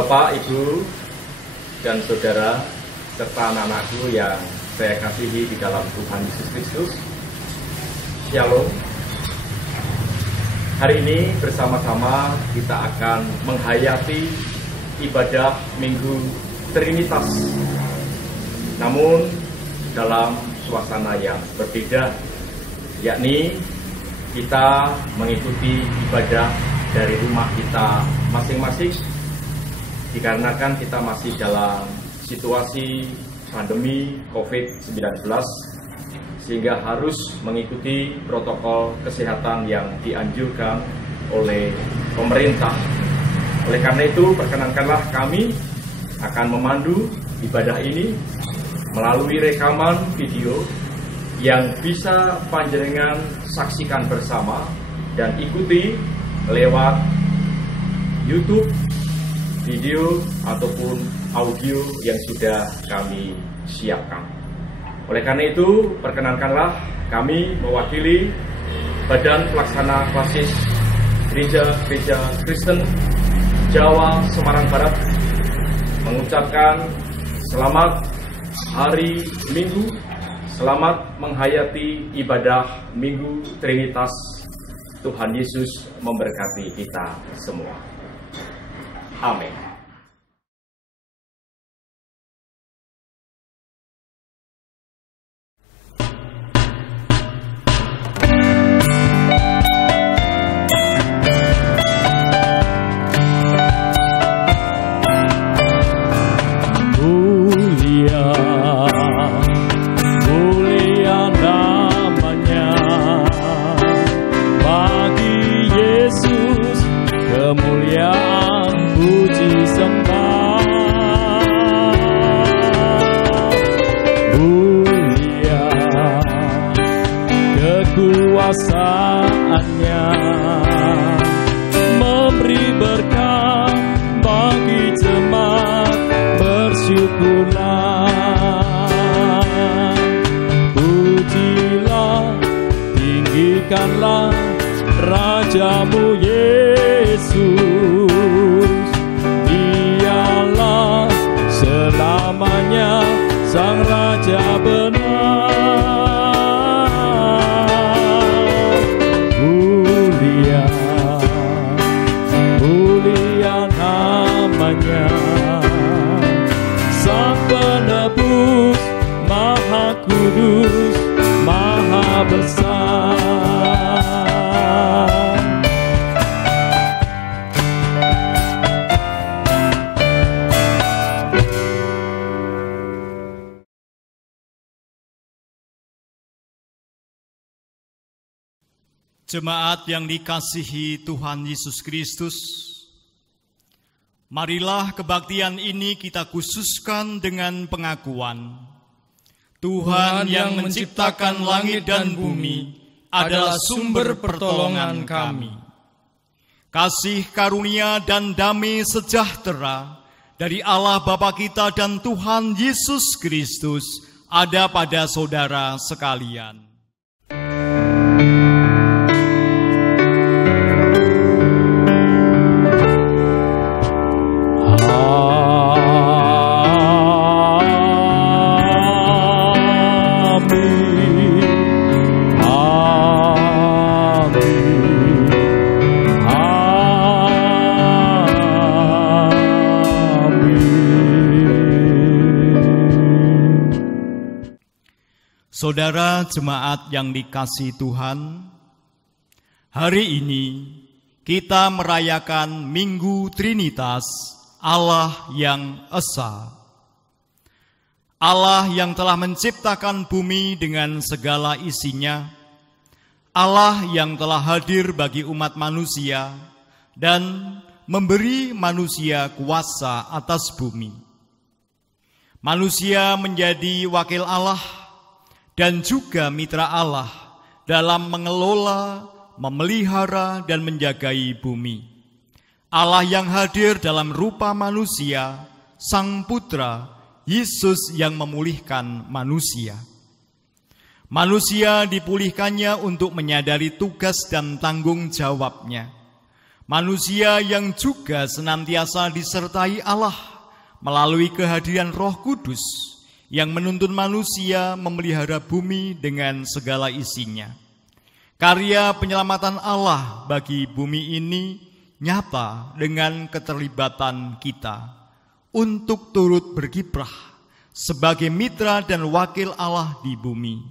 Bapak, Ibu, dan Saudara, serta anak-anakku yang saya kasihi di dalam Tuhan Yesus Kristus. Shalom. Hari ini bersama-sama kita akan menghayati ibadah Minggu Trinitas. Namun dalam suasana yang berbeda, yakni kita mengikuti ibadah dari rumah kita masing-masing, dikarenakan kita masih dalam situasi pandemi COVID-19, sehingga harus mengikuti protokol kesehatan yang dianjurkan oleh pemerintah. Oleh karena itu, perkenankanlah kami akan memandu ibadah ini melalui rekaman video yang bisa panjenengan saksikan bersama dan ikuti lewat YouTube, video ataupun audio yang sudah kami siapkan. Oleh karena itu, perkenankanlah kami mewakili Badan Pelaksana Klasis Gereja Kristen Jawa Semarang Barat mengucapkan selamat hari Minggu, selamat menghayati ibadah Minggu Trinitas. Tuhan Yesus memberkati kita semua. Amin. Kekuasaannya memberi berkat bagi jemaat, bersyukurlah, pujilah, tinggikanlah Rajamu Yesus. Dialah selamanya Sang Raja benar. Sang penebus Maha Kudus, Maha Besar. Jemaat yang dikasihi Tuhan Yesus Kristus, marilah kebaktian ini kita khususkan dengan pengakuan. Tuhan yang menciptakan langit dan bumi adalah sumber pertolongan kami. Kasih karunia dan damai sejahtera dari Allah Bapa kita dan Tuhan Yesus Kristus ada pada saudara sekalian. Saudara jemaat yang dikasihi Tuhan, hari ini kita merayakan Minggu Trinitas, Allah yang Esa. Allah yang telah menciptakan bumi dengan segala isinya, Allah yang telah hadir bagi umat manusia dan memberi manusia kuasa atas bumi. Manusia menjadi wakil Allah dan juga mitra Allah dalam mengelola, memelihara, dan menjagai bumi. Allah yang hadir dalam rupa manusia, Sang Putra, Yesus yang memulihkan manusia. Manusia dipulihkannya untuk menyadari tugas dan tanggung jawabnya, Manusia yang juga senantiasa disertai Allah melalui kehadiran Roh Kudus yang menuntun manusia memelihara bumi dengan segala isinya. Karya penyelamatan Allah bagi bumi ini nyata dengan keterlibatan kita untuk turut berkiprah sebagai mitra dan wakil Allah di bumi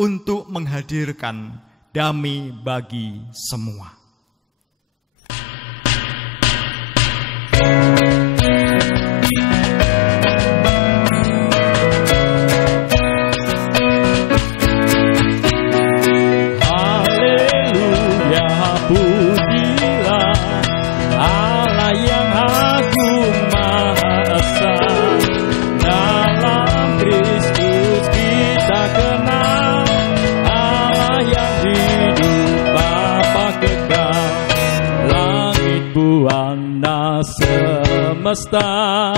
untuk menghadirkan damai bagi semua. Semesta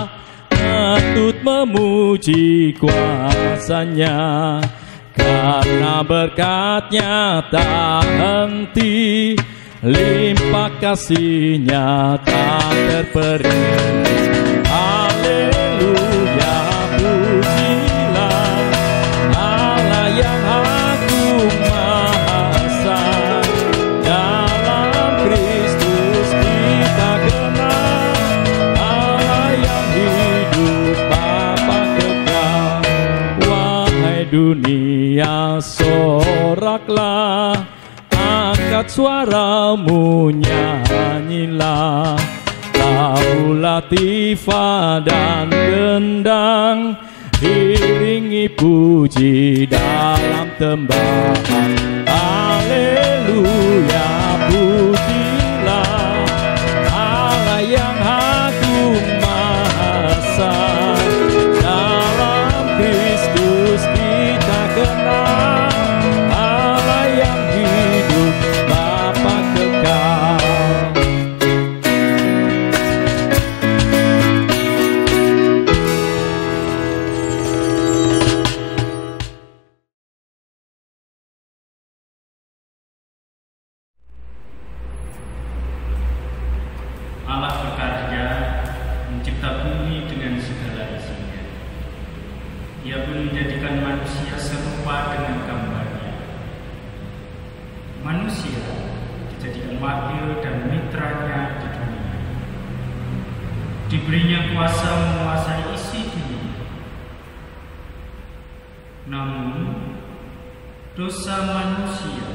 patut memuji kuasa-Nya, karena berkat-Nya tak henti, limpah kasih-Nya tak terperi. Haleluya, pujilah Allah yang agung maha esa. Dalam Kristus kita kenal Allah yang hidup Bapa kekal. Wahai dunia, soraklah, angkat suaramu, nyanyilah. Tabulah tifa dan gendang, iringi puji dalam tembahan. Haleluya, pujilah Allah yang agung maha esa. Dalam Kristus kita kenal Allah yang hidup Bapa kekal. Allah berkarya mencipta bumi dengan segala isinya. Ia pun menjadikan manusia serupa dengan gambarnya. Manusia dijadikan wakil dan mitranya di dunia. Diberinya kuasa menguasai isi dunia. Namun, dosa manusia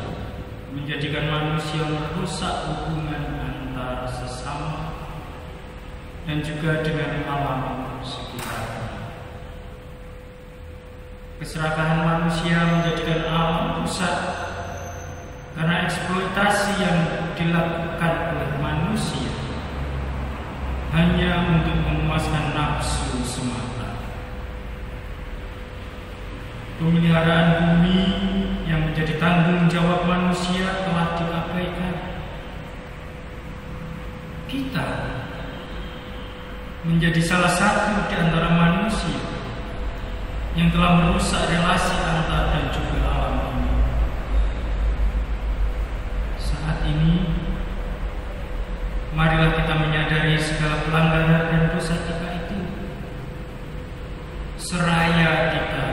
menjadikan manusia merusak hubungan antara sesama dan juga dengan alam sekitarnya. Keserakahan manusia menjadikan alam rusak karena eksploitasi yang dilakukan oleh manusia hanya untuk memuaskan nafsu semata. Pemeliharaan bumi yang menjadi tanggung jawab manusia telah diabaikan. Kita menjadi salah satu di antara manusia yang telah merusak relasi antar dan juga alam ini. Saat ini, marilah kita menyadari segala pelanggaran dan dosa kita itu, seraya kita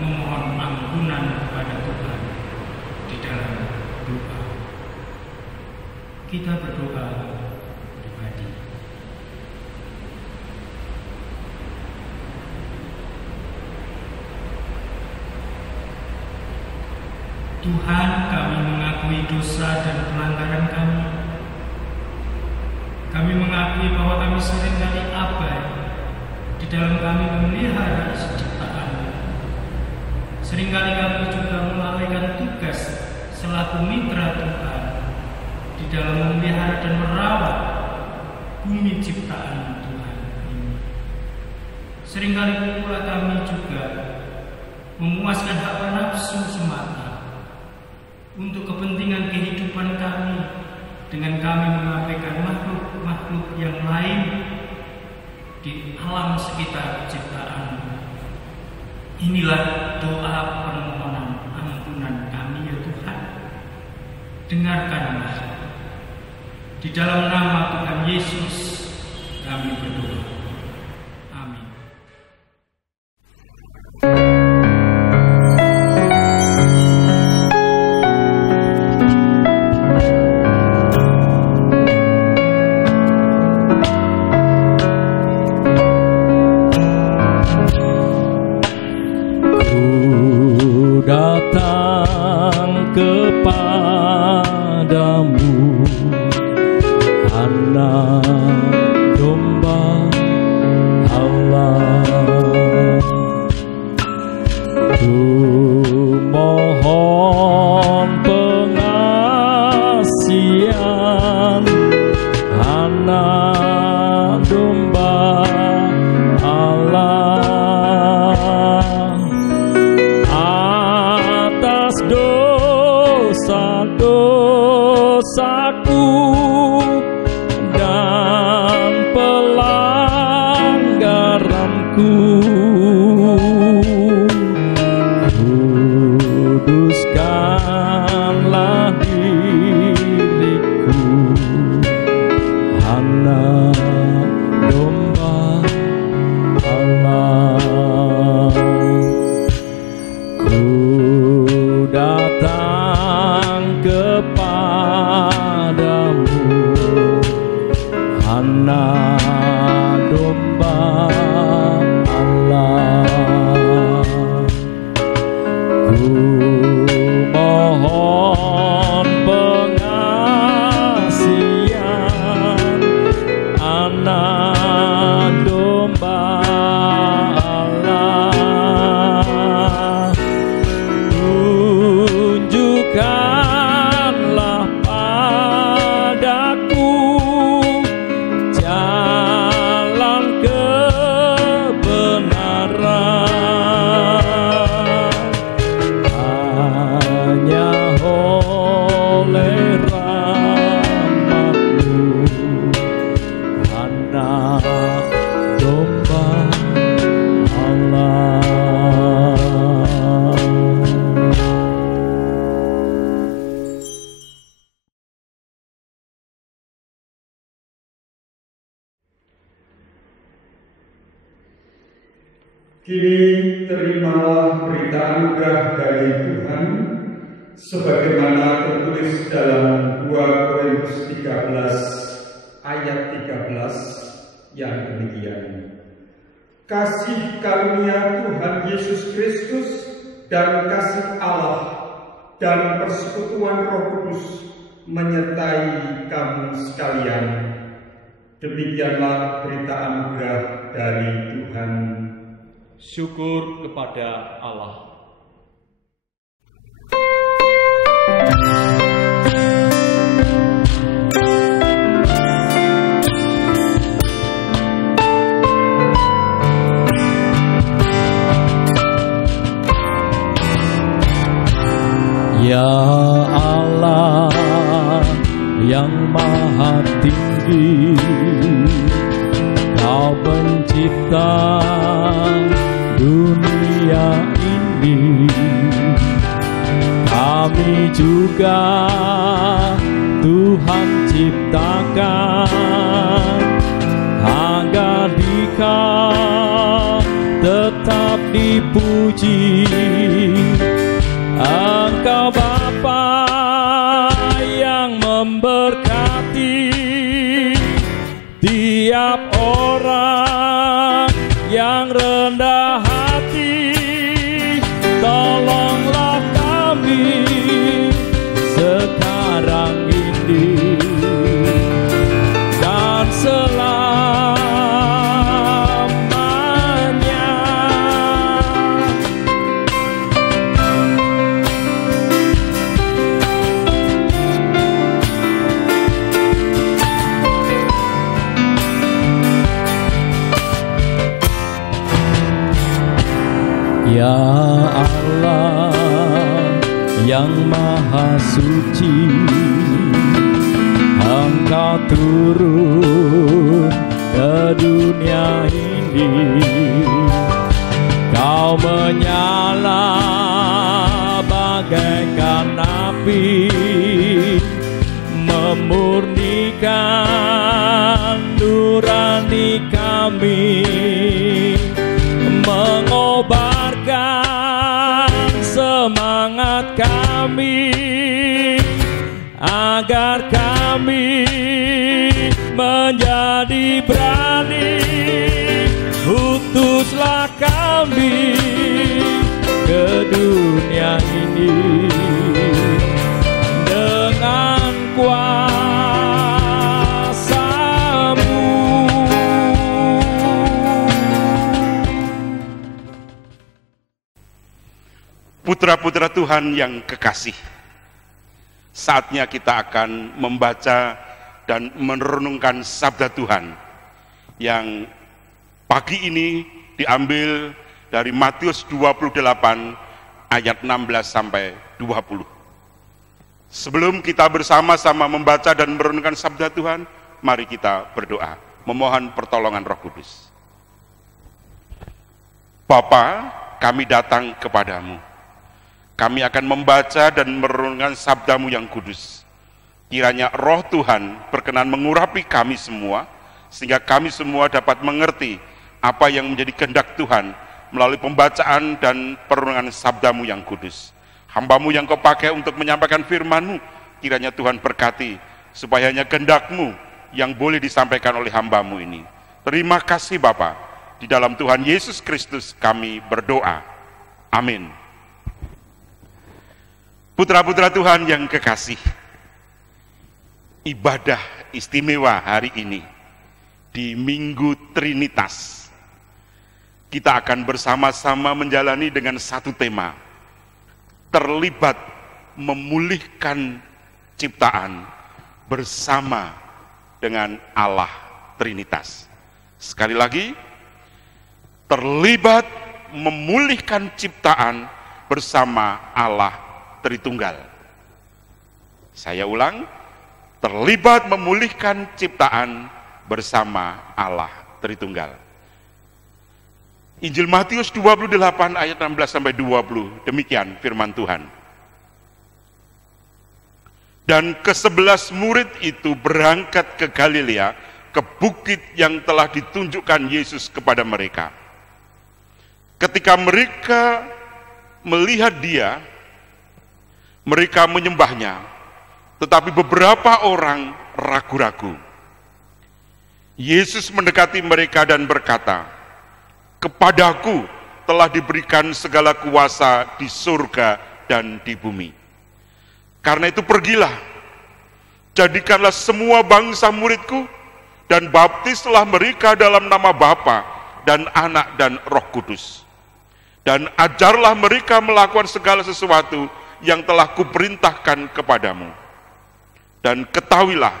memohon ampunan kepada Tuhan di dalam doa. Kita berdoa pribadi. Tuhan, kami mengakui dosa dan pelanggaran kami. Kami mengakui bahwa kami seringkali abai di dalam kami memelihara isi ciptaan. Seringkali kami juga melalaikan tugas selaku mitra Tuhan di dalam memelihara dan merawat bumi ciptaan Tuhan ini. Seringkali pula kami juga memuaskan hawa nafsu semata untuk kepentingan kehidupan kami dengan kami mengabaikan makhluk-makhluk yang lain di alam sekitar ciptaan. Inilah doa permohonan ampunan kami ya Tuhan. Dengarkanlah Di dalam nama Tuhan Yesus kami berdoa. Amin. Ku datang kepadamu, Anak domba Allah. Ku mohon pengasihan, Anak domba Allah, atas dosa-dosaku dan pelanggaranku. Kuduskanlah diriku, Anak domba Allah. Ku datang kepadamu, Anak domba Allah. Ku mohon pengasihan, Anak domba Allah. Tunjukkanlah padaku jalan kebenaran, hanya oleh rahmat-Mu, Anak domba Allah. Kini terimalah berita anugerah dari Tuhan sebagaimana tertulis dalam 2 Korintus 13 ayat 13 yang demikian. Kasih karunia Tuhan Yesus Kristus dan kasih Allah dan persekutuan Roh Kudus menyertai kamu sekalian. Demikianlah berita anugerah dari Tuhan. Syukur kepada Allah. Ya Allah yang maha tinggi, Kau pencipta dunia ini. Kami juga Tuhan ciptakan agar Dikau tetap dipuji. Engkau Bapa yang memberkati tiap orang yang rendah hati. Tolonglah kami sekarang ini dan selamanya. Ya Allah yang maha suci, Engkau turun ke dunia ini. Kau menyala bagaikan api, memurnikan kami ke dunia ini dengan kuasa-Mu. Putra-putra Tuhan yang kekasih, saatnya kita akan membaca dan merenungkan sabda Tuhan yang pagi ini diambil dari Matius 28 ayat 16 sampai 20. Sebelum kita bersama-sama membaca dan merenungkan sabda Tuhan, mari kita berdoa, memohon pertolongan Roh Kudus. Bapa, kami datang kepadamu. Kami akan membaca dan merenungkan sabda-Mu yang kudus. Kiranya Roh Tuhan berkenan mengurapi kami semua, sehingga kami semua dapat mengerti apa yang menjadi kehendak Tuhan melalui pembacaan dan perenungan sabda-Mu yang kudus. Hamba-Mu yang Kau pakai untuk menyampaikan firman-Mu, kiranya Tuhan berkati, supaya hanya kehendak-Mu yang boleh disampaikan oleh hamba-Mu ini. Terima kasih Bapa, di dalam Tuhan Yesus Kristus kami berdoa. Amin. Putra-putra Tuhan yang kekasih, ibadah istimewa hari ini di Minggu Trinitas, kita akan bersama-sama menjalani dengan satu tema, terlibat memulihkan ciptaan bersama dengan Allah Trinitas. Sekali lagi, terlibat memulihkan ciptaan bersama Allah Tritunggal. Saya ulang, terlibat memulihkan ciptaan bersama Allah Tritunggal. Injil Matius 28 ayat 16 sampai 20, demikian firman Tuhan. Dan ke-11 murid itu berangkat ke Galilea, ke bukit yang telah ditunjukkan Yesus kepada mereka. Ketika mereka melihat Dia, mereka menyembahnya, tetapi beberapa orang ragu-ragu. Yesus mendekati mereka dan berkata, "Kepadaku telah diberikan segala kuasa di surga dan di bumi. Karena itu pergilah, jadikanlah semua bangsa muridku, dan baptislah mereka dalam nama Bapa dan Anak dan Roh Kudus. Dan ajarlah mereka melakukan segala sesuatu yang telah kuperintahkan kepadamu. Dan ketahuilah,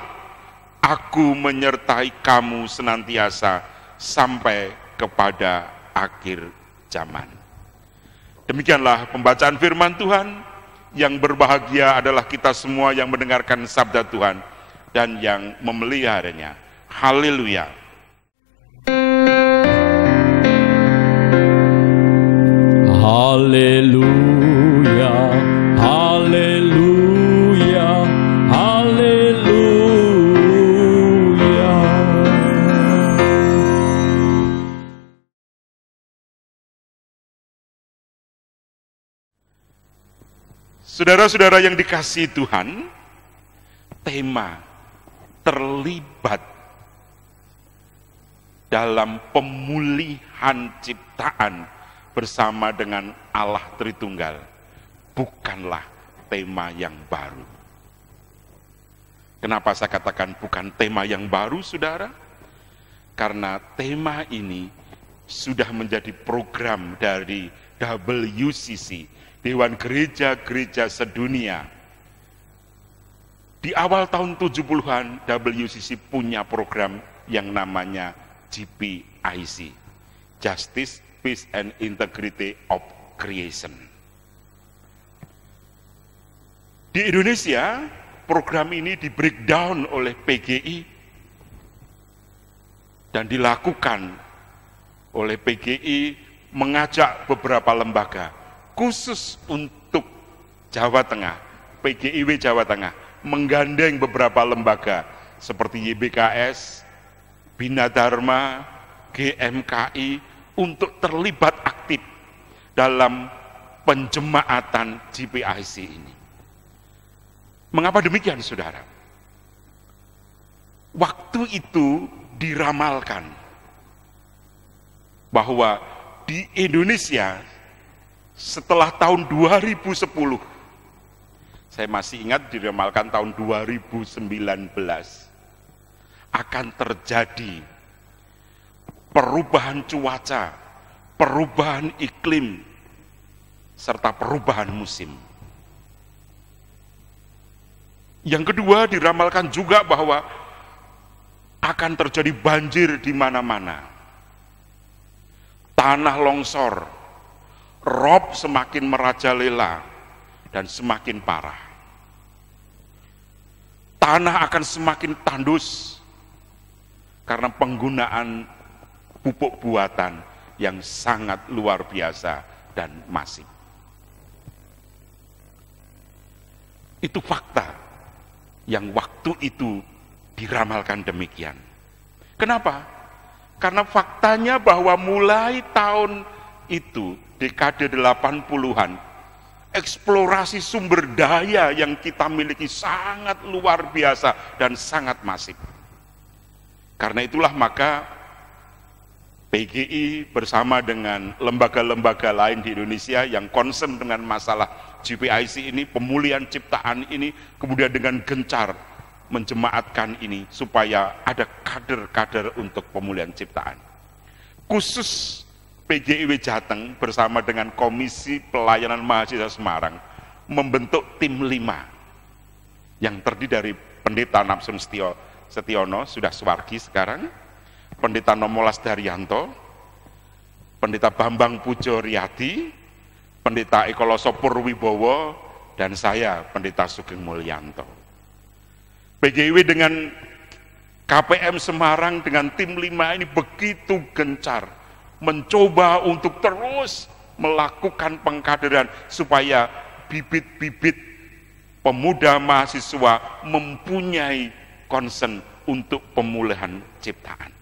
aku menyertai kamu senantiasa sampai kepada akhir zaman." Demikianlah pembacaan firman Tuhan. Yang berbahagia adalah kita semua yang mendengarkan sabda Tuhan dan yang memeliharanya. Haleluya. Haleluya, haleluya, haleluya. Saudara-saudara yang dikasihi Tuhan, tema terlibat dalam pemulihan ciptaan bersama dengan Allah Tritunggal bukanlah tema yang baru. Kenapa saya katakan bukan tema yang baru, saudara? Karena tema ini sudah menjadi program dari WCC, Dewan Gereja-Gereja Sedunia. Di awal tahun 70-an, WCC punya program yang namanya GPIC, Justice, Peace and Integrity of Creation. Di Indonesia, program ini di breakdown oleh PGI dan dilakukan oleh PGI mengajak beberapa lembaga khusus untuk Jawa Tengah, PGIW Jawa Tengah, menggandeng beberapa lembaga seperti YBKS, Bina Dharma, GMKI untuk terlibat aktif dalam penjemaatan GPIC ini. Mengapa demikian, saudara? Waktu itu diramalkan bahwa di Indonesia setelah tahun 2010, saya masih ingat diramalkan tahun 2019 akan terjadi perubahan cuaca, perubahan iklim, serta perubahan musim. Yang kedua, diramalkan juga bahwa akan terjadi banjir di mana-mana. Tanah longsor, rob semakin merajalela dan semakin parah. Tanah akan semakin tandus karena penggunaan pupuk buatan yang sangat luar biasa dan masif. Itu fakta yang waktu itu diramalkan demikian. Kenapa? Karena faktanya bahwa mulai tahun itu, dekade 80-an, eksplorasi sumber daya yang kita miliki sangat luar biasa dan sangat masif. Karena itulah maka PGI bersama dengan lembaga-lembaga lain di Indonesia yang concern dengan masalah GPIC ini, pemulihan ciptaan ini, kemudian dengan gencar menjemaatkan ini supaya ada kader-kader untuk pemulihan ciptaan. Khusus PGIW Jateng bersama dengan Komisi Pelayanan Mahasiswa Semarang membentuk tim 5 yang terdiri dari Pendeta Napsun Setiono, sudah suwargi sekarang, Pendeta Nomolas Daryanto, Pendeta Bambang Pujo Riyadi, Pendeta Ekoloso Purwibowo, dan saya Pendeta Sugeng Mulyanto. PGIW dengan KPM Semarang dengan tim 5 ini begitu gencar mencoba untuk terus melakukan pengkaderan supaya bibit-bibit pemuda mahasiswa mempunyai concern untuk pemulihan ciptaan.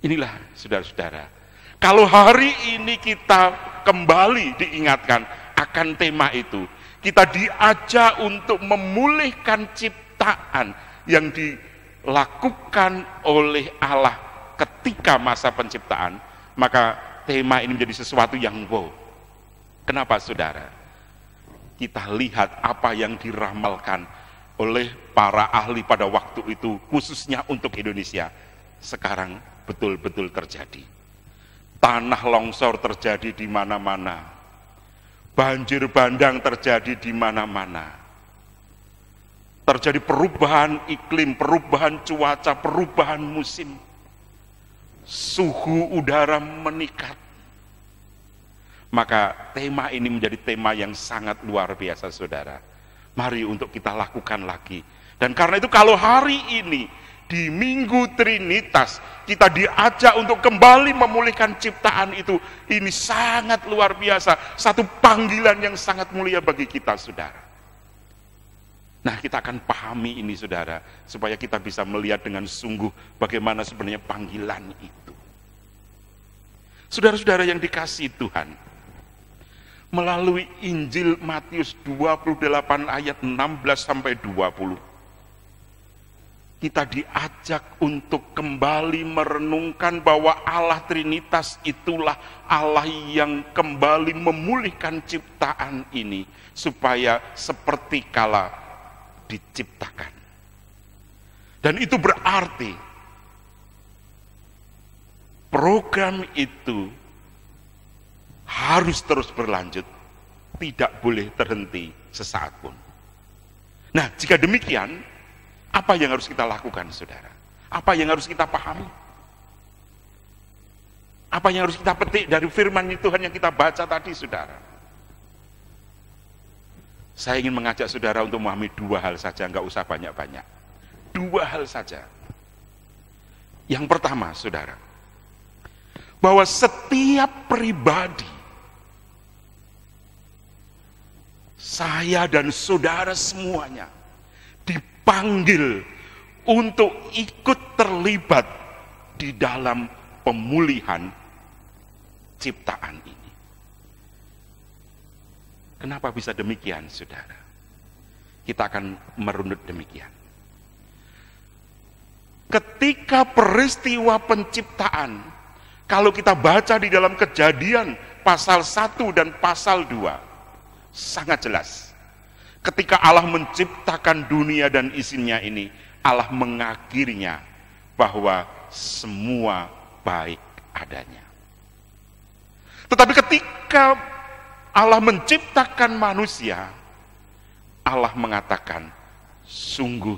Inilah saudara-saudara, kalau hari ini kita kembali diingatkan akan tema itu, kita diajak untuk memulihkan ciptaan yang dilakukan oleh Allah ketika masa penciptaan, maka tema ini menjadi sesuatu yang wow. Kenapa saudara? Kita lihat apa yang diramalkan oleh para ahli pada waktu itu, khususnya untuk Indonesia, sekarang betul-betul terjadi. Tanah longsor terjadi di mana-mana. Banjir bandang terjadi di mana-mana. Terjadi perubahan iklim, perubahan cuaca, perubahan musim. Suhu udara meningkat. Maka tema ini menjadi tema yang sangat luar biasa saudara. Mari untuk kita lakukan lagi. Dan karena itu kalau hari ini di Minggu Trinitas kita diajak untuk kembali memulihkan ciptaan itu, ini sangat luar biasa, satu panggilan yang sangat mulia bagi kita saudara. Nah, kita akan pahami ini saudara, supaya kita bisa melihat dengan sungguh bagaimana sebenarnya panggilan itu. Saudara-saudara yang dikasihi Tuhan, melalui Injil Matius 28 ayat 16 sampai 20, kita diajak untuk kembali merenungkan bahwa Allah Trinitas itulah Allah yang kembali memulihkan ciptaan ini supaya seperti kala diciptakan. Dan itu berarti program itu harus terus berlanjut, tidak boleh terhenti sesaat pun. Nah, jika demikian, apa yang harus kita lakukan, saudara? Apa yang harus kita pahami? Apa yang harus kita petik dari firman Tuhan yang kita baca tadi, saudara? Saya ingin mengajak saudara untuk memahami 2 hal saja, nggak usah banyak-banyak. 2 hal saja. Yang pertama, saudara, bahwa setiap pribadi, saya dan saudara semuanya, dipanggil untuk ikut terlibat di dalam pemulihan ciptaan ini. Kenapa bisa demikian, saudara? Kita akan merunut demikian. Ketika peristiwa penciptaan, Kalau kita baca di dalam Kejadian pasal 1 dan pasal 2, sangat jelas. Ketika Allah menciptakan dunia dan isinya ini, Allah mengakhirinya bahwa semua baik adanya. Tetapi ketika Allah menciptakan manusia, Allah mengatakan sungguh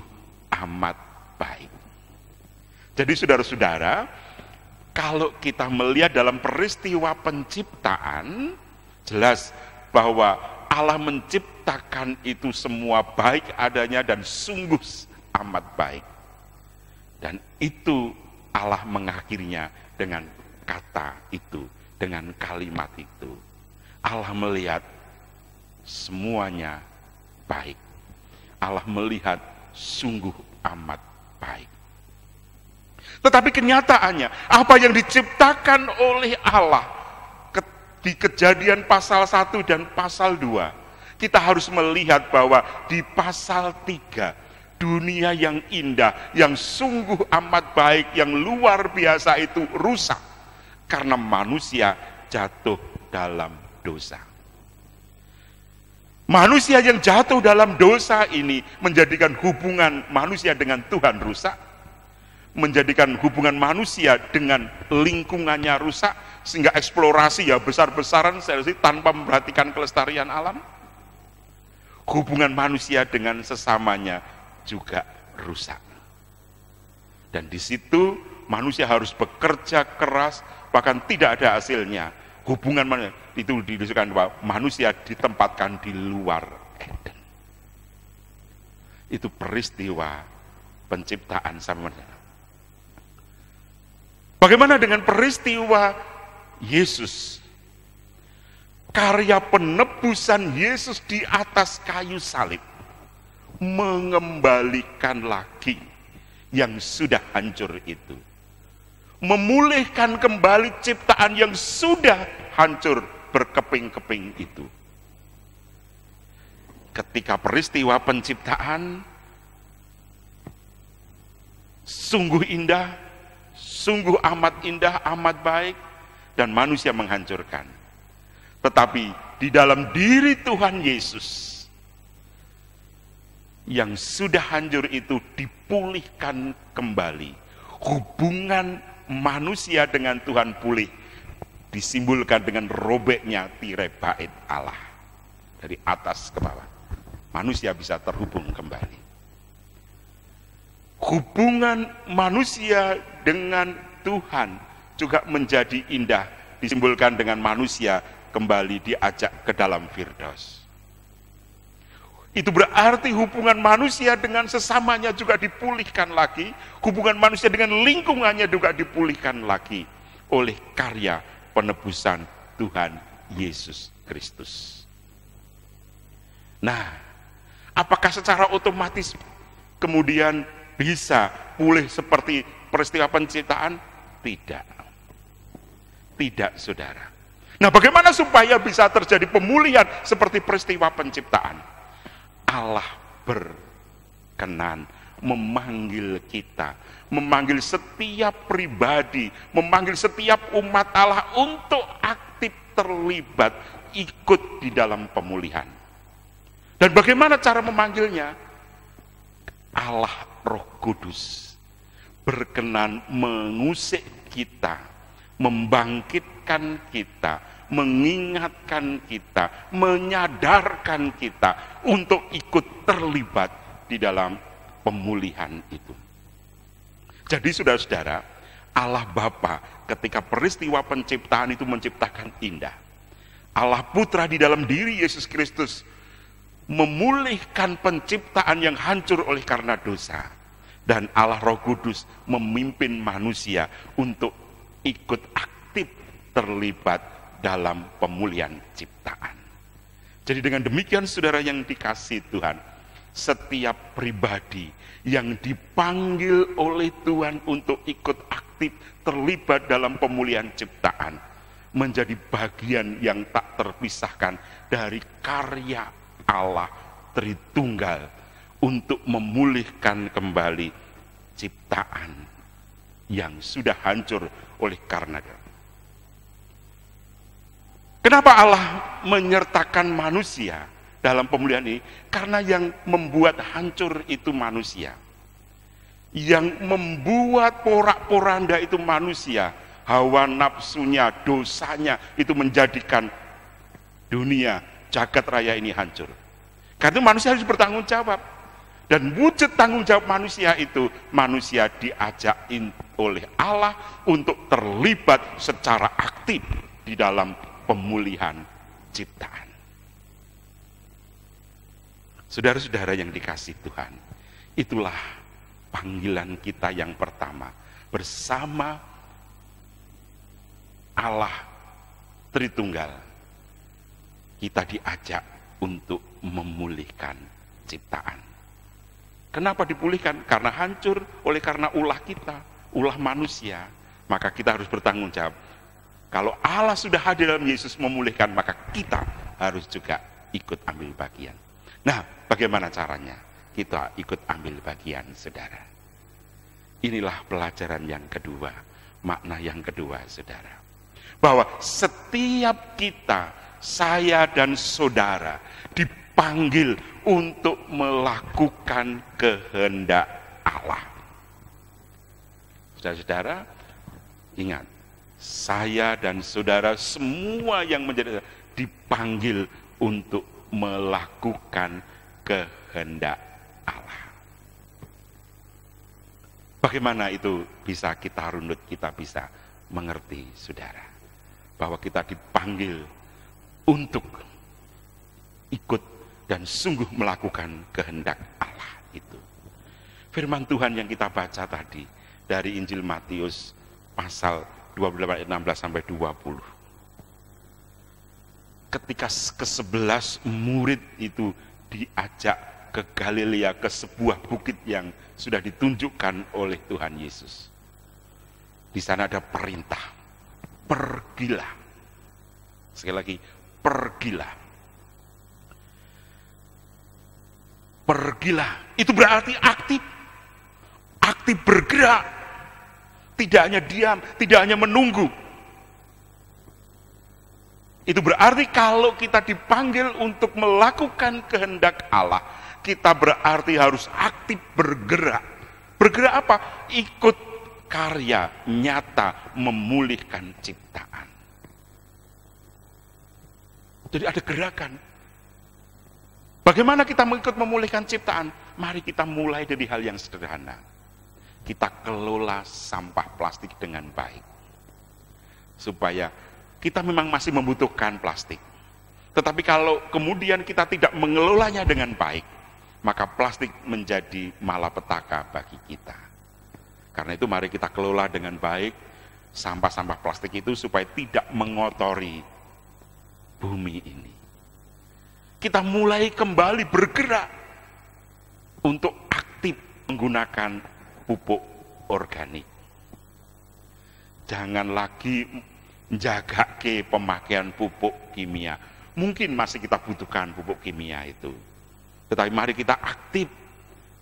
amat baik. Jadi saudara-saudara, kalau kita melihat dalam peristiwa penciptaan, jelas bahwa Allah menciptakan itu semua baik adanya dan sungguh amat baik. Dan itu Allah mengakhirinya dengan kata itu, dengan kalimat itu. Allah melihat semuanya baik. Allah melihat sungguh amat baik. Tetapi kenyataannya, apa yang diciptakan oleh Allah di Kejadian pasal 1 dan pasal 2, kita harus melihat bahwa di pasal 3, dunia yang indah, yang sungguh amat baik, yang luar biasa itu rusak karena manusia jatuh dalam dosa. Manusia yang jatuh dalam dosa ini menjadikan hubungan manusia dengan Tuhan rusak, menjadikan hubungan manusia dengan lingkungannya rusak, sehingga eksplorasi ya besar-besaran tanpa memperhatikan kelestarian alam. Hubungan manusia dengan sesamanya juga rusak. Dan di situ manusia harus bekerja keras, bahkan tidak ada hasilnya. Hubungan manusia itu didiskusikan bahwa manusia ditempatkan di luar Eden. Itu peristiwa penciptaan sama. Bagaimana dengan peristiwa Yesus? Karya penebusan Yesus di atas kayu salib mengembalikan lagi yang sudah hancur itu. Memulihkan kembali ciptaan yang sudah hancur berkeping-keping itu. Ketika peristiwa penciptaan sungguh indah, sungguh amat indah, amat baik, dan manusia menghancurkan. Tetapi di dalam diri Tuhan Yesus, yang sudah hancur itu dipulihkan kembali. Hubungan manusia dengan Tuhan pulih, disimbolkan dengan robeknya tirai bait Allah. Dari atas ke bawah, manusia bisa terhubung kembali. Hubungan manusia dengan Tuhan juga menjadi indah, disimbolkan dengan manusia kembali diajak ke dalam Firdaus. Itu berarti hubungan manusia dengan sesamanya juga dipulihkan lagi, hubungan manusia dengan lingkungannya juga dipulihkan lagi oleh karya penebusan Tuhan Yesus Kristus. Nah, apakah secara otomatis kemudian bisa pulih seperti peristiwa penciptaan? Tidak. Tidak, saudara. Nah, bagaimana supaya bisa terjadi pemulihan seperti peristiwa penciptaan? Allah berkenan memanggil kita, memanggil setiap pribadi, memanggil setiap umat Allah untuk aktif terlibat, ikut di dalam pemulihan. Dan bagaimana cara memanggilnya? Allah Roh Kudus berkenan mengusik kita, membangkitkan kita, mengingatkan kita, menyadarkan kita untuk ikut terlibat di dalam pemulihan itu. Jadi saudara-saudara, Allah Bapa ketika peristiwa penciptaan itu menciptakan indah. Allah Putra di dalam diri Yesus Kristus memulihkan penciptaan yang hancur oleh karena dosa. Dan Allah Roh Kudus memimpin manusia untuk ikut aktif terlibat dalam pemulihan ciptaan. Jadi dengan demikian saudara yang dikasihi Tuhan, setiap pribadi yang dipanggil oleh Tuhan untuk ikut aktif terlibat dalam pemulihan ciptaan menjadi bagian yang tak terpisahkan dari karya Allah Tritunggal untuk memulihkan kembali ciptaan yang sudah hancur oleh karena Kenapa Allah menyertakan manusia dalam pemulihan ini? Karena yang membuat hancur itu manusia. Yang membuat porak-poranda itu manusia. Hawa nafsunya, dosanya itu menjadikan dunia, jagat raya ini hancur. Karena manusia harus bertanggung jawab. Dan wujud tanggung jawab manusia itu, manusia diajak oleh Allah untuk terlibat secara aktif di dalam pemulihan ciptaan. Saudara-saudara yang dikasihi Tuhan, itulah panggilan kita yang pertama. Bersama Allah Tritunggal, kita diajak untuk memulihkan ciptaan. Kenapa dipulihkan? Karena hancur karena ulah kita, ulah manusia. Maka kita harus bertanggung jawab. Kalau Allah sudah hadir dalam Yesus memulihkan, maka kita harus juga ikut ambil bagian. Nah, bagaimana caranya? Kita ikut ambil bagian, saudara. Inilah pelajaran yang kedua, makna yang kedua, saudara. Bahwa setiap kita, saya dan saudara, dipanggil untuk melakukan kehendak Allah. Saudara-saudara, ingat, saya dan saudara semua yang menjadi dipanggil untuk melakukan kehendak Allah. Bagaimana itu bisa kita runut, kita bisa mengerti, saudara, bahwa kita dipanggil untuk ikut dan sungguh melakukan kehendak Allah itu. Firman Tuhan yang kita baca tadi dari Injil Matius pasal 28 ayat 16 sampai 20. Ketika ke-11 murid itu diajak ke Galilea, ke sebuah bukit yang sudah ditunjukkan oleh Tuhan Yesus. Di sana ada perintah, pergilah. Sekali lagi, pergilah. Pergilah, itu berarti aktif. Aktif bergerak. Tidak hanya diam, tidak hanya menunggu. Itu berarti kalau kita dipanggil untuk melakukan kehendak Allah, kita berarti harus aktif bergerak. Bergerak apa? Ikut karya nyata memulihkan ciptaan. Jadi ada gerakan. Bagaimana kita mengikut memulihkan ciptaan? Mari kita mulai dari hal yang sederhana. Kita kelola sampah plastik dengan baik. Supaya kita memang masih membutuhkan plastik. Tetapi kalau kemudian kita tidak mengelolanya dengan baik, maka plastik menjadi malapetaka bagi kita. Karena itu mari kita kelola dengan baik sampah-sampah plastik itu supaya tidak mengotori bumi ini. Kita mulai kembali bergerak untuk aktif menggunakan pupuk organik. Jangan lagi menjaga ke pemakaian pupuk kimia. Mungkin masih kita butuhkan pupuk kimia itu. Tetapi mari kita aktif.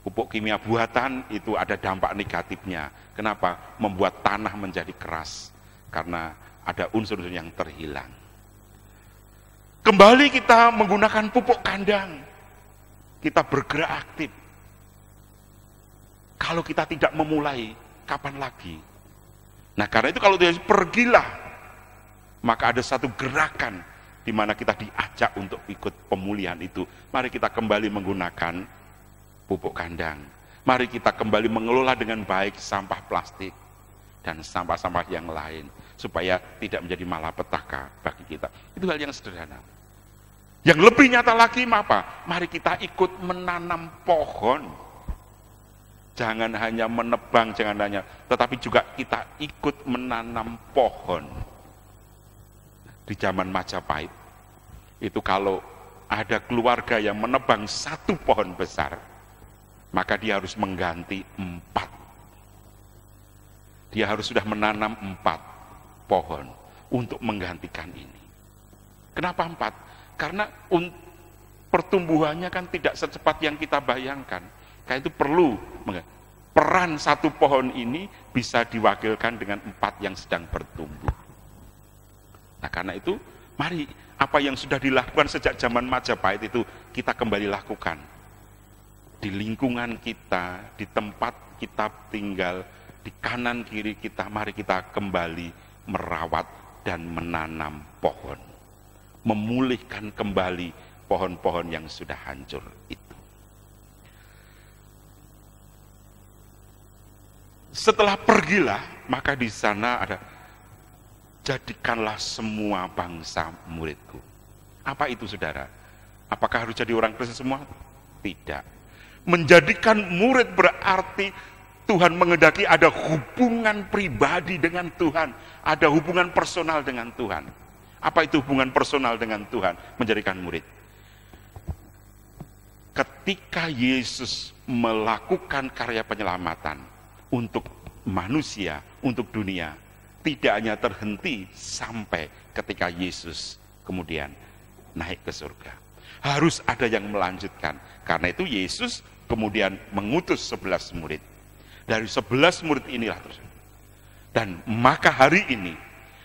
Pupuk kimia buatan itu ada dampak negatifnya. Kenapa? Membuat tanah menjadi keras. Karena ada unsur-unsur yang terhilang. Kembali kita menggunakan pupuk kandang. Kita bergerak aktif. Kalau kita tidak memulai, kapan lagi? Nah, karena itu kalau dia pergilah, maka ada satu gerakan di mana kita diajak untuk ikut pemulihan itu. Mari kita kembali menggunakan pupuk kandang. Mari kita kembali mengelola dengan baik sampah plastik dan sampah-sampah yang lain supaya tidak menjadi malapetaka bagi kita. Itu hal yang sederhana. Yang lebih nyata lagi apa? Mari kita ikut menanam pohon. Jangan hanya menebang, jangan hanya, tetapi juga kita ikut menanam pohon. Di zaman Majapahit, itu kalau ada keluarga yang menebang satu pohon besar, maka dia harus mengganti 4. Dia harus sudah menanam 4 pohon untuk menggantikan ini. Kenapa 4? Karena pertumbuhannya kan tidak secepat yang kita bayangkan. Karena itu perlu peran satu pohon ini bisa diwakilkan dengan 4 yang sedang bertumbuh. Nah, karena itu Mari apa yang sudah dilakukan sejak zaman Majapahit itu kita kembali lakukan. Di lingkungan kita, di tempat kita tinggal, di kanan kiri kita, mari kita kembali merawat dan menanam pohon. Memulihkan kembali pohon-pohon yang sudah hancur itu. Setelah pergilah, maka di sana ada, jadikanlah semua bangsa muridku. Apa itu saudara? Apakah harus jadi orang Kristen semua? Tidak. Menjadikan murid berarti Tuhan menghendaki ada hubungan pribadi dengan Tuhan. Ada hubungan personal dengan Tuhan. Apa itu hubungan personal dengan Tuhan? Menjadikan murid. Ketika Yesus melakukan karya penyelamatan untuk manusia, untuk dunia, tidak hanya terhenti sampai ketika Yesus kemudian naik ke surga. Harus ada yang melanjutkan. Karena itu Yesus kemudian mengutus 11 murid. Dari 11 murid inilah terus. Dan maka hari ini,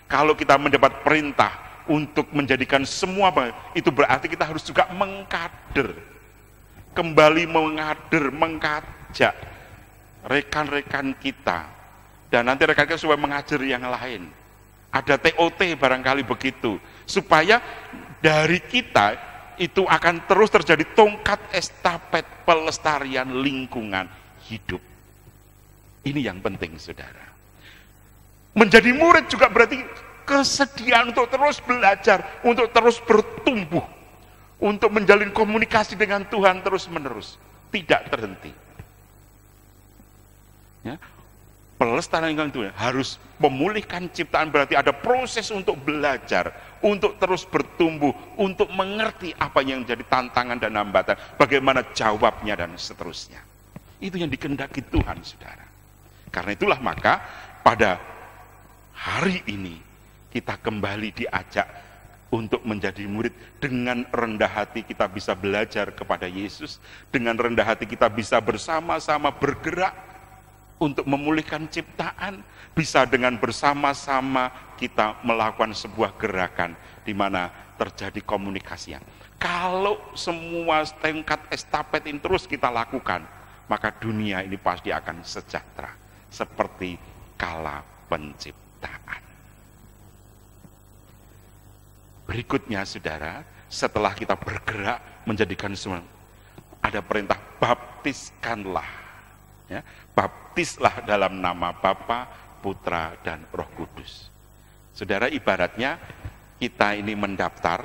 kalau kita mendapat perintah untuk menjadikan semua, itu berarti kita harus juga mengkader. Kembali mengader, mengajak rekan-rekan kita. Dan nanti rekan kita supaya mengajar yang lain. Ada TOT barangkali begitu. Supaya dari kita itu akan terus terjadi tongkat estafet pelestarian lingkungan hidup. Ini yang penting saudara. Menjadi murid juga berarti kesediaan untuk terus belajar, untuk terus bertumbuh, untuk menjalin komunikasi dengan Tuhan terus menerus. Tidak terhenti. Ya. Pelestarian lingkungan itu harus memulihkan ciptaan, berarti ada proses untuk belajar, untuk terus bertumbuh, untuk mengerti apa yang jadi tantangan dan hambatan, bagaimana jawabnya dan seterusnya. Itu yang dikehendaki Tuhan, saudara. Karena itulah maka pada hari ini kita kembali diajak untuk menjadi murid. Dengan rendah hati kita bisa belajar kepada Yesus, dengan rendah hati kita bisa bersama-sama bergerak untuk memulihkan ciptaan, bisa dengan bersama-sama kita melakukan sebuah gerakan di mana terjadi komunikasi. Kalau semua tingkat estafet ini terus kita lakukan, maka dunia ini pasti akan sejahtera seperti kala penciptaan. Berikutnya saudara, setelah kita bergerak menjadikan semua, ada perintah baptiskanlah. Ya, baptislah dalam nama Bapa, Putra, dan Roh Kudus. Saudara, ibaratnya kita ini mendaftar,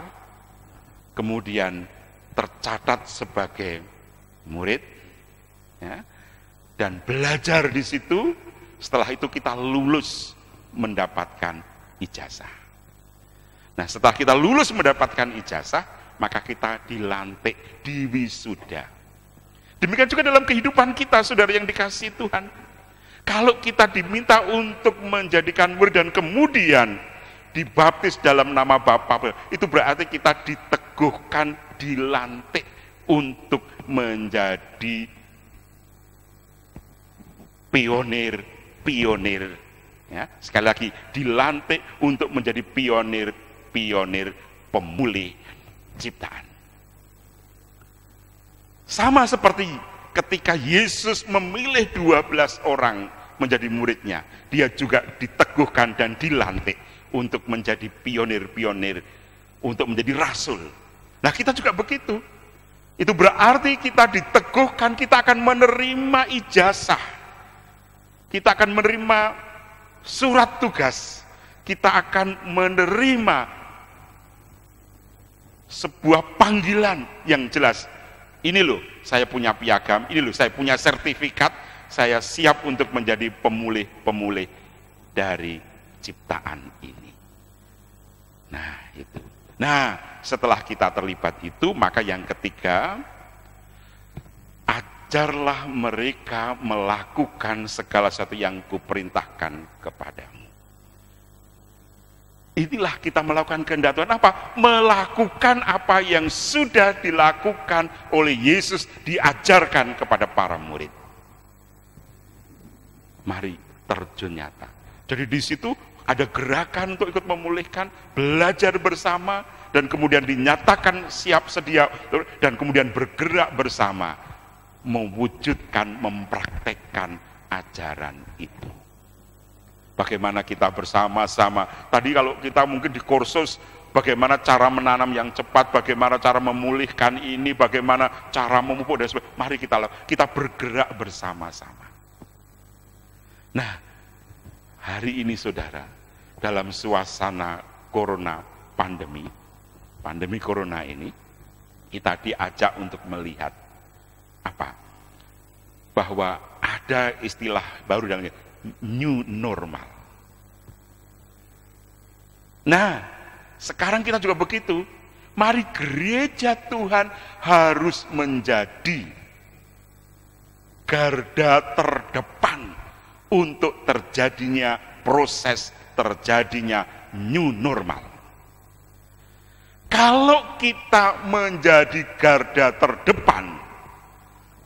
kemudian tercatat sebagai murid, ya, dan belajar di situ. Setelah itu kita lulus mendapatkan ijazah. Nah, setelah kita lulus mendapatkan ijazah, maka kita dilantik, diwisuda. Demikian juga dalam kehidupan kita, saudara yang dikasihi Tuhan. Kalau kita diminta untuk menjadikan murid dan kemudian dibaptis dalam nama Bapa, itu berarti kita diteguhkan, dilantik untuk menjadi pionir. Ya, sekali lagi, dilantik untuk menjadi pionir pemulih ciptaan. Sama seperti ketika Yesus memilih 12 orang menjadi muridnya, dia juga diteguhkan dan dilantik untuk menjadi pionir-pionir, untuk menjadi rasul. Nah, kita juga begitu. Itu berarti kita diteguhkan, kita akan menerima ijazah. Kita akan menerima surat tugas. Kita akan menerima sebuah panggilan yang jelas. Ini loh, saya punya piagam, ini loh, saya punya sertifikat, saya siap untuk menjadi pemulih dari ciptaan ini. Nah, itu. Nah, setelah kita terlibat itu, maka yang ketiga, ajarlah mereka melakukan segala sesuatu yang kuperintahkan kepadamu. Inilah kita melakukan kehendak Tuhan. Apa? Melakukan apa yang sudah dilakukan oleh Yesus, diajarkan kepada para murid. Mari terjun nyata. Jadi di situ ada gerakan untuk ikut memulihkan, belajar bersama, dan kemudian dinyatakan siap sedia, dan kemudian bergerak bersama, mewujudkan, mempraktekkan ajaran itu. Bagaimana kita bersama-sama, tadi kalau kita mungkin di kursus, bagaimana cara menanam yang cepat, bagaimana cara memulihkan ini, bagaimana cara memupuk, dan sebagainya. Mari kita bergerak bersama-sama. Nah, hari ini saudara, dalam suasana corona pandemi corona ini, kita diajak untuk melihat apa? Bahwa ada istilah baru dalam new normal. Nah, sekarang kita juga begitu. Mari gereja Tuhan harus menjadi garda terdepan untuk terjadinya proses terjadinya new normal. Kalau kita menjadi garda terdepan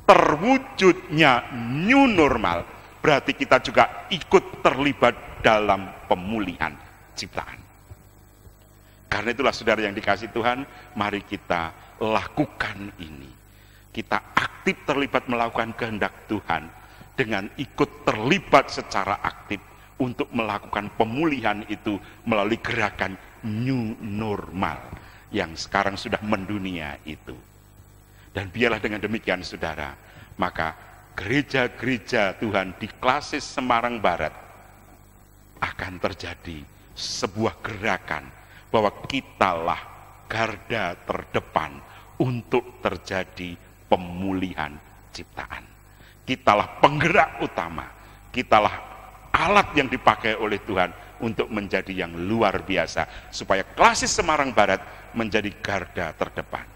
terwujudnya new normal, berarti kita juga ikut terlibat dalam pemulihan ciptaan. Karena itulah saudara yang dikasihi Tuhan, mari kita lakukan ini. Kita aktif terlibat melakukan kehendak Tuhan dengan ikut terlibat secara aktif untuk melakukan pemulihan itu melalui gerakan new normal yang sekarang sudah mendunia itu. Dan biarlah dengan demikian saudara, maka gereja-gereja Tuhan di Klasis Semarang Barat akan terjadi sebuah gerakan bahwa kitalah garda terdepan untuk terjadi pemulihan ciptaan. Kitalah penggerak utama, kitalah alat yang dipakai oleh Tuhan untuk menjadi yang luar biasa, supaya Klasis Semarang Barat menjadi garda terdepan.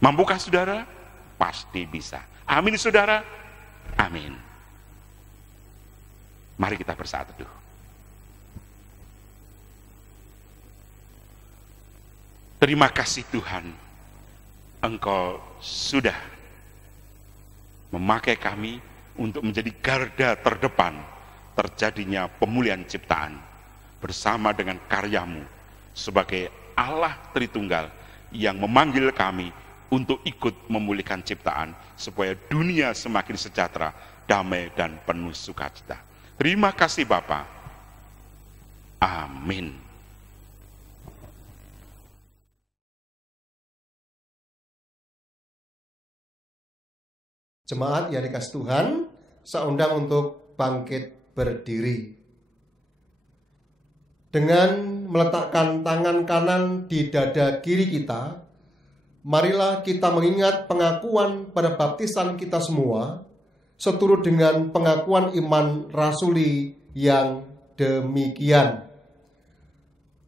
Mampukah saudara? Pasti bisa. Amin saudara? Amin. Mari kita bersatu teduh. Terima kasih Tuhan, Engkau sudah memakai kami untuk menjadi garda terdepan terjadinya pemulihan ciptaan bersama dengan karyamu sebagai Allah Tritunggal yang memanggil kami untuk ikut memulihkan ciptaan supaya dunia semakin sejahtera, damai dan penuh sukacita. Terima kasih Bapa. Amin. Jemaat yang dikasihi Tuhan, saya undang untuk bangkit berdiri. Dengan meletakkan tangan kanan di dada kiri kita, marilah kita mengingat pengakuan pada baptisan kita semua, seturut dengan pengakuan iman rasuli yang demikian.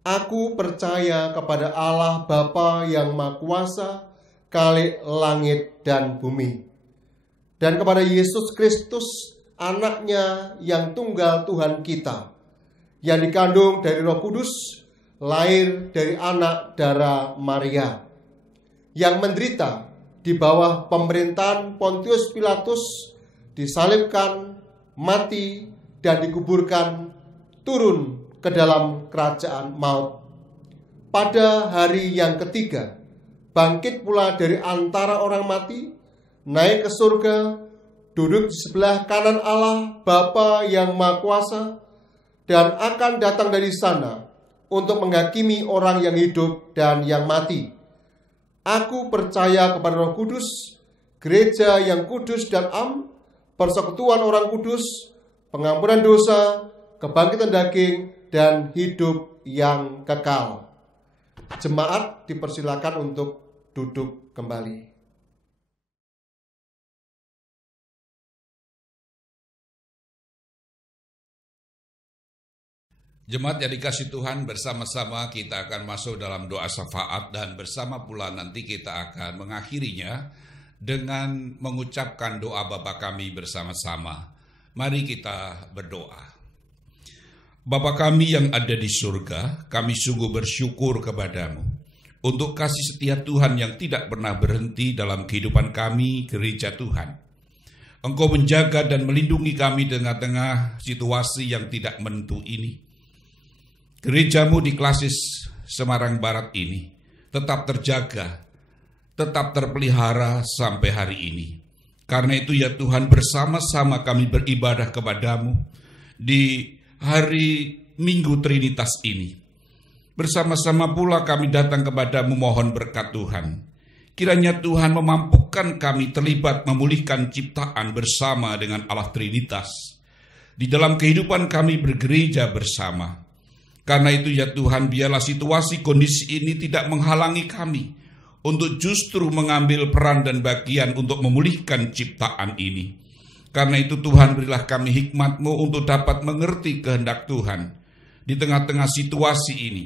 Aku percaya kepada Allah Bapa yang Maha Kuasa, Khalik langit dan bumi, dan kepada Yesus Kristus, anaknya yang tunggal Tuhan kita, yang dikandung dari Roh Kudus, lahir dari anak darah Maria, yang menderita di bawah pemerintahan Pontius Pilatus, disalibkan, mati, dan dikuburkan, turun ke dalam kerajaan maut. Pada hari yang ketiga, bangkit pula dari antara orang mati, naik ke surga, duduk di sebelah kanan Allah Bapa yang Maha Kuasa, dan akan datang dari sana untuk menghakimi orang yang hidup dan yang mati. Aku percaya kepada Roh Kudus, gereja yang kudus dan am, persekutuan orang kudus, pengampunan dosa, kebangkitan daging, dan hidup yang kekal. Jemaat dipersilakan untuk duduk kembali. Jemaat yang dikasihi Tuhan, bersama-sama kita akan masuk dalam doa syafaat, dan bersama pula nanti kita akan mengakhirinya dengan mengucapkan doa Bapa kami bersama-sama. Mari kita berdoa. Bapa kami yang ada di surga, kami sungguh bersyukur kepadamu untuk kasih setia Tuhan yang tidak pernah berhenti dalam kehidupan kami, gereja Tuhan. Engkau menjaga dan melindungi kami di tengah-tengah situasi yang tidak menentu ini. Gerejamu di Klasis Semarang Barat ini tetap terjaga, tetap terpelihara sampai hari ini. Karena itu ya Tuhan, bersama-sama kami beribadah kepadamu di hari Minggu Trinitas ini. Bersama-sama pula kami datang kepadamu mohon berkat Tuhan. Kiranya Tuhan memampukan kami terlibat memulihkan ciptaan bersama dengan Allah Trinitas di dalam kehidupan kami bergereja bersama. Karena itu ya Tuhan, biarlah situasi kondisi ini tidak menghalangi kami untuk justru mengambil peran dan bagian untuk memulihkan ciptaan ini. Karena itu Tuhan, berilah kami hikmat-Mu untuk dapat mengerti kehendak Tuhan di tengah-tengah situasi ini.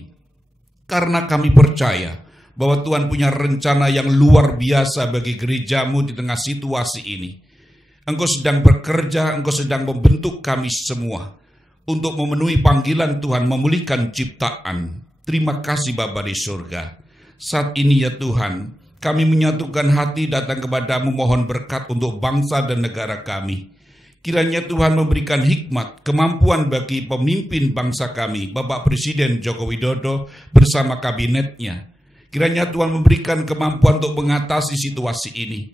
Karena kami percaya bahwa Tuhan punya rencana yang luar biasa bagi gerejamu di tengah situasi ini. Engkau sedang bekerja, Engkau sedang membentuk kami semua untuk memenuhi panggilan Tuhan, memulihkan ciptaan. Terima kasih Bapa di surga. Saat ini ya Tuhan, kami menyatukan hati datang kepadamu mohon berkat untuk bangsa dan negara kami. Kiranya Tuhan memberikan hikmat, kemampuan bagi pemimpin bangsa kami, Bapak Presiden Joko Widodo bersama kabinetnya. Kiranya Tuhan memberikan kemampuan untuk mengatasi situasi ini.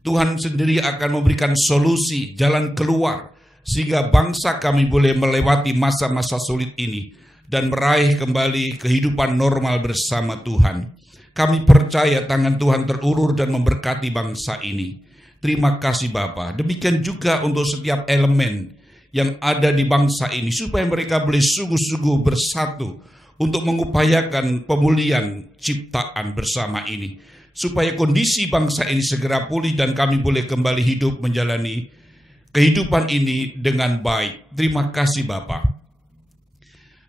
Tuhan sendiri akan memberikan solusi, jalan keluar, sehingga bangsa kami boleh melewati masa-masa sulit ini dan meraih kembali kehidupan normal bersama Tuhan. Kami percaya tangan Tuhan terulur dan memberkati bangsa ini. Terima kasih Bapa. Demikian juga untuk setiap elemen yang ada di bangsa ini, supaya mereka boleh sungguh-sungguh bersatu untuk mengupayakan pemulihan ciptaan bersama ini, supaya kondisi bangsa ini segera pulih dan kami boleh kembali hidup menjalani kehidupan ini dengan baik. Terima kasih Bapa.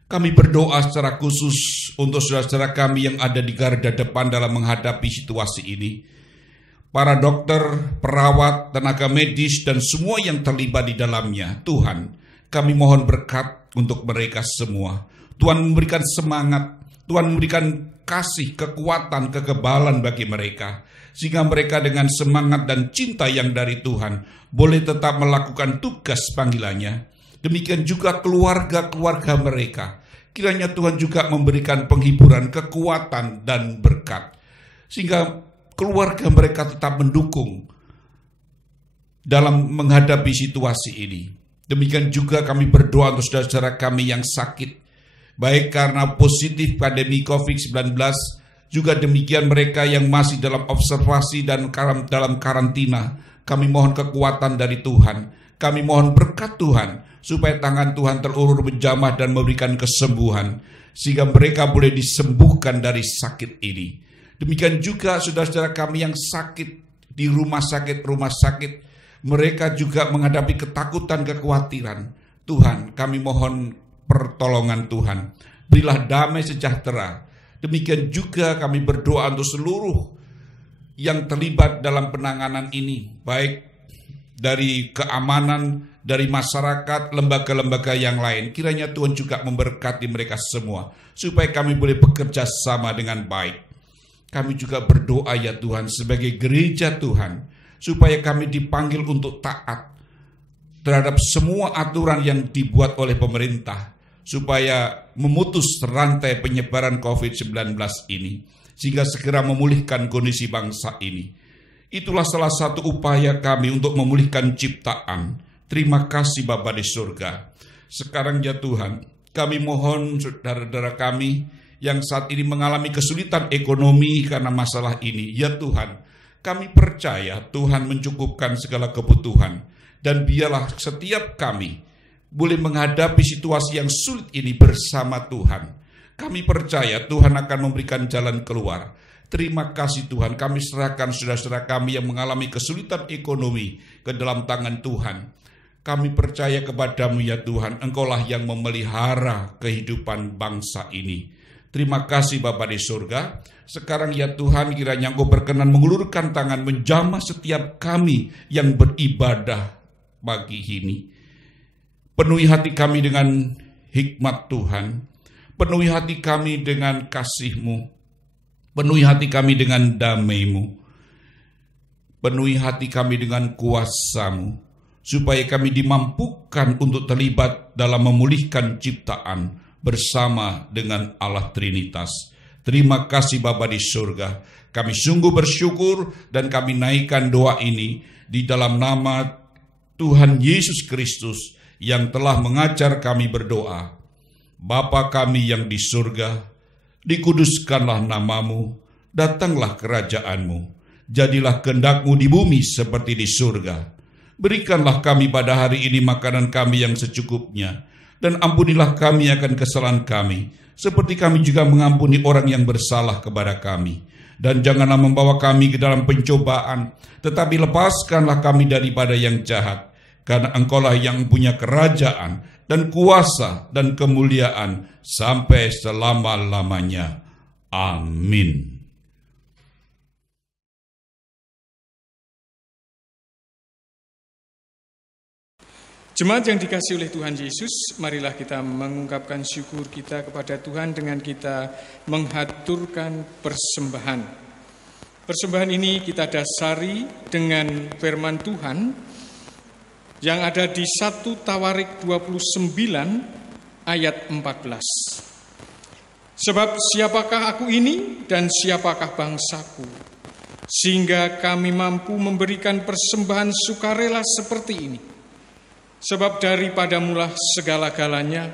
Kami berdoa secara khusus untuk saudara-saudara kami yang ada di garda depan dalam menghadapi situasi ini. Para dokter, perawat, tenaga medis, dan semua yang terlibat di dalamnya. Tuhan, kami mohon berkat untuk mereka semua. Tuhan memberikan semangat, Tuhan memberikan kasih, kekuatan, kekebalan bagi mereka. Sehingga mereka dengan semangat dan cinta yang dari Tuhan boleh tetap melakukan tugas panggilannya. Demikian juga keluarga-keluarga mereka. Kiranya Tuhan juga memberikan penghiburan, kekuatan, dan berkat. Sehingga keluarga mereka tetap mendukung dalam menghadapi situasi ini. Demikian juga kami berdoa untuk saudara-saudara kami yang sakit, baik karena positif pandemi COVID-19, juga demikian mereka yang masih dalam observasi dan dalam karantina. Kami mohon kekuatan dari Tuhan, kami mohon berkat Tuhan, supaya tangan Tuhan terulur menjamah dan memberikan kesembuhan, sehingga mereka boleh disembuhkan dari sakit ini. Demikian juga saudara-saudara kami yang sakit di rumah sakit, mereka juga menghadapi ketakutan, kekhawatiran. Tuhan, kami mohon pertolongan Tuhan. Berilah damai sejahtera. Demikian juga kami berdoa untuk seluruh yang terlibat dalam penanganan ini, baik dari keamanan, dari masyarakat, lembaga-lembaga yang lain. Kiranya Tuhan juga memberkati mereka semua, supaya kami boleh bekerja sama dengan baik. Kami juga berdoa ya Tuhan sebagai gereja Tuhan, supaya kami dipanggil untuk taat terhadap semua aturan yang dibuat oleh pemerintah, supaya memutus rantai penyebaran COVID-19 ini, sehingga segera memulihkan kondisi bangsa ini. Itulah salah satu upaya kami untuk memulihkan ciptaan. Terima kasih Bapa di surga. Sekarang ya Tuhan, kami mohon saudara-saudara kami yang saat ini mengalami kesulitan ekonomi karena masalah ini. Ya Tuhan, kami percaya Tuhan mencukupkan segala kebutuhan. Dan biarlah setiap kami boleh menghadapi situasi yang sulit ini bersama Tuhan. Kami percaya Tuhan akan memberikan jalan keluar. Terima kasih Tuhan, kami serahkan saudara-saudara kami yang mengalami kesulitan ekonomi ke dalam tangan Tuhan. Kami percaya kepadamu ya Tuhan, Engkaulah yang memelihara kehidupan bangsa ini. Terima kasih Bapa di surga. Sekarang ya Tuhan, kiranya Engkau berkenan mengulurkan tangan menjamah setiap kami yang beribadah pagi ini. Penuhi hati kami dengan hikmat Tuhan. Penuhi hati kami dengan kasih-Mu. Penuhi hati kami dengan damai-Mu. Penuhi hati kami dengan kuasa-Mu. supaya kami dimampukan untuk terlibat dalam memulihkan ciptaan bersama dengan Allah Trinitas. Terima kasih Bapa di surga. Kami sungguh bersyukur dan kami naikkan doa ini di dalam nama Tuhan Yesus Kristus yang telah mengajar kami berdoa. Bapa kami yang di surga, dikuduskanlah namamu, datanglah kerajaanmu, jadilah kehendak-Mu di bumi seperti di surga. Berikanlah kami pada hari ini makanan kami yang secukupnya, dan ampunilah kami akan kesalahan kami, seperti kami juga mengampuni orang yang bersalah kepada kami. Dan janganlah membawa kami ke dalam pencobaan, tetapi lepaskanlah kami daripada yang jahat, karena Engkaulah yang punya kerajaan, dan kuasa, dan kemuliaan, sampai selama-lamanya. Amin. Jemaat yang dikasihi oleh Tuhan Yesus, marilah kita mengungkapkan syukur kita kepada Tuhan dengan kita menghaturkan persembahan. Persembahan ini kita dasari dengan firman Tuhan yang ada di 1 Tawarik 29 ayat 14. Sebab siapakah aku ini dan siapakah bangsaku, sehingga kami mampu memberikan persembahan sukarela seperti ini. Sebab daripadamulah segala-galanya,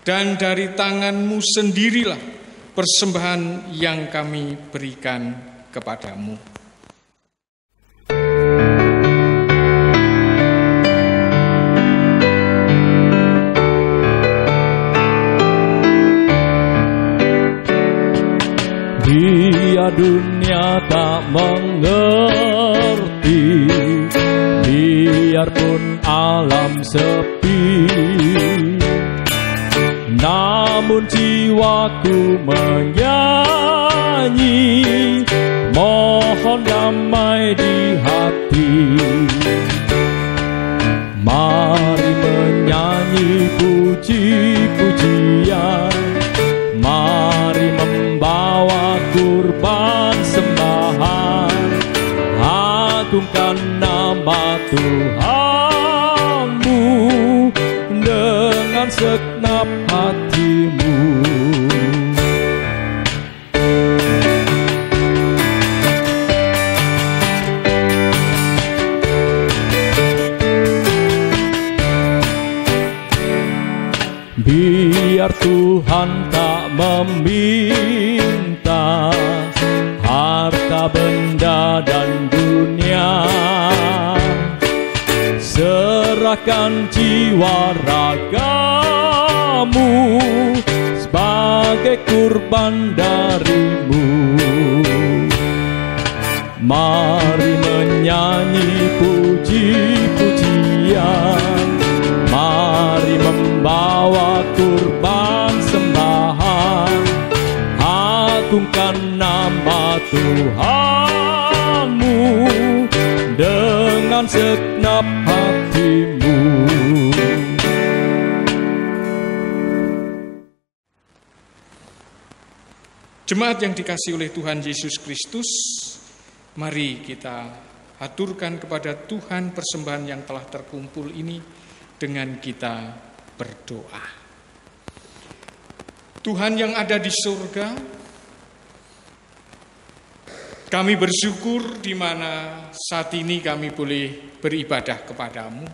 dan dari tanganmu sendirilah persembahan yang kami berikan kepadamu. Biar dunia tak mengerti, biarpun alam sepi, namun jiwaku menyanyi, mohon damai di hati. Mari menyanyi puji-pujian, mari membawa kurban sembahan, agungkan nama Tuhanmu dengan segenap hatimu. Biar Tuhan tak meminta harta benda dan dunia, serahkan jiwa ragamu sebagai kurban darimu. Mari menyanyi puji-pujian, mari membawa kurban sembahan, agungkan nama Tuhanmu dengan segenap hatimu. Jemaat yang dikasihi oleh Tuhan Yesus Kristus, mari kita haturkan kepada Tuhan persembahan yang telah terkumpul ini dengan kita berdoa. Tuhan yang ada di surga, kami bersyukur di mana saat ini kami boleh beribadah kepadamu.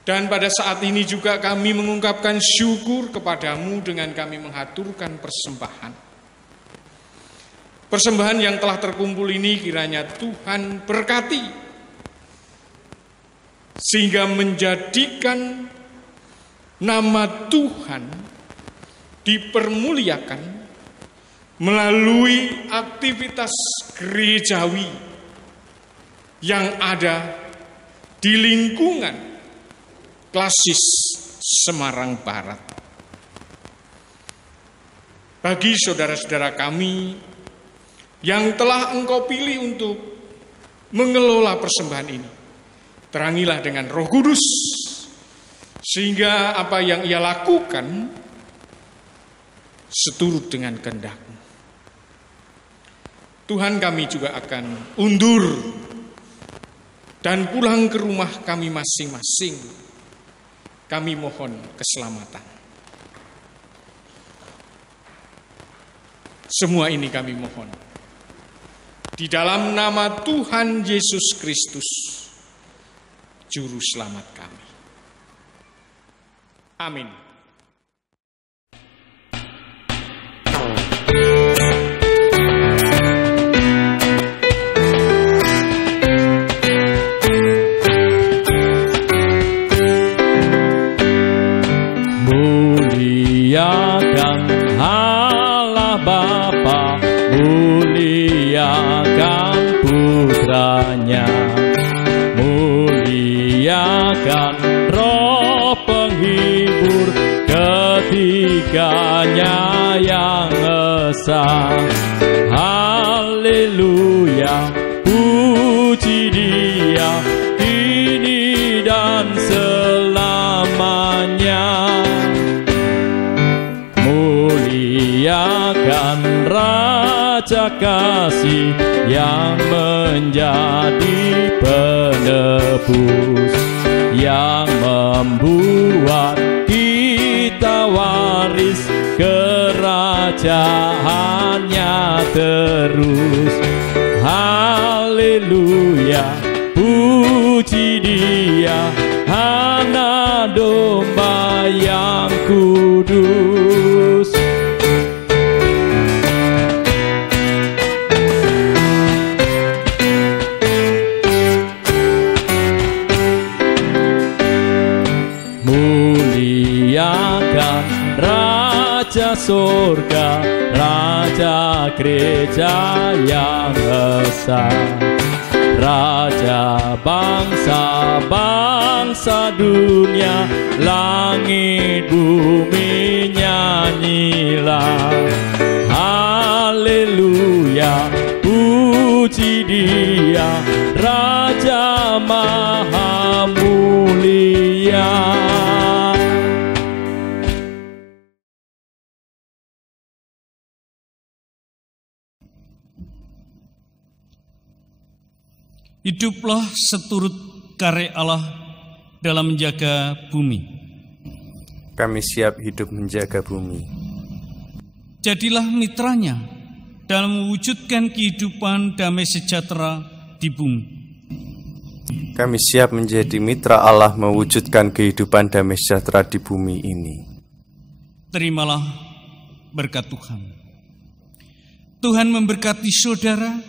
Dan pada saat ini juga kami mengungkapkan syukur kepadamu dengan kami menghaturkan persembahan. Persembahan yang telah terkumpul ini kiranya Tuhan berkati, sehingga menjadikan nama Tuhan dipermuliakan melalui aktivitas gerejawi yang ada di lingkungan Klasis Semarang Barat. Bagi saudara-saudara kami yang telah Engkau pilih untuk mengelola persembahan ini, terangilah dengan Roh Kudus, sehingga apa yang ia lakukan seturut dengan kehendak-Mu. Tuhan, kami juga akan undur dan pulang ke rumah kami masing-masing. Kami mohon keselamatan. Semua ini kami mohon di dalam nama Tuhan Yesus Kristus, Juru Selamat kami. Amin. Muliakan Allah Bapa, muliakan Putranya, muliakan Roh Penghibur, ketiganya yang esa. Haleluya, puji Dia kini dan selamanya. Muliakan Raja Kasih yang menjadi penebus, yang membuat kita waris kerajaannya terus. Haleluya, puji Dia, Anak Domba yang kudus. Muliakan Raja Surga, Raja Gereja yang esa, Raja bangsa-bangsa dunia, langit bumi nyanyilah. Haleluya, puji Dia, Raja Maha Mulia. Hiduplah seturut karya Allah dalam menjaga bumi. Kami siap hidup menjaga bumi. Jadilah mitranya dalam mewujudkan kehidupan damai sejahtera di bumi. Kami siap menjadi mitra Allah mewujudkan kehidupan damai sejahtera di bumi ini. Terimalah berkat Tuhan. Tuhan memberkati saudara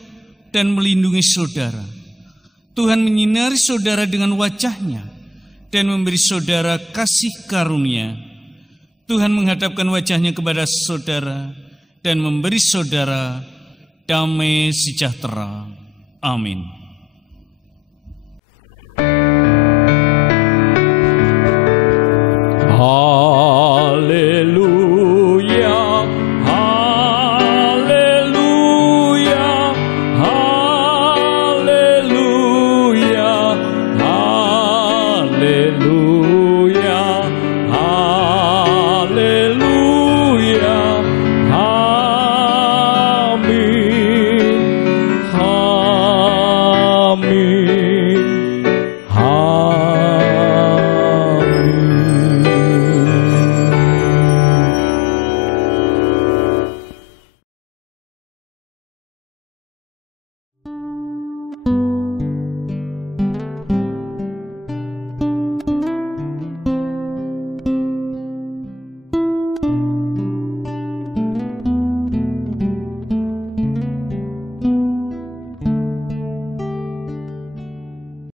dan melindungi saudara. Tuhan menyinari saudara dengan wajah-Nya dan memberi saudara kasih karunia. Tuhan menghadapkan wajah-Nya kepada saudara dan memberi saudara damai sejahtera. Amin. Haleluya.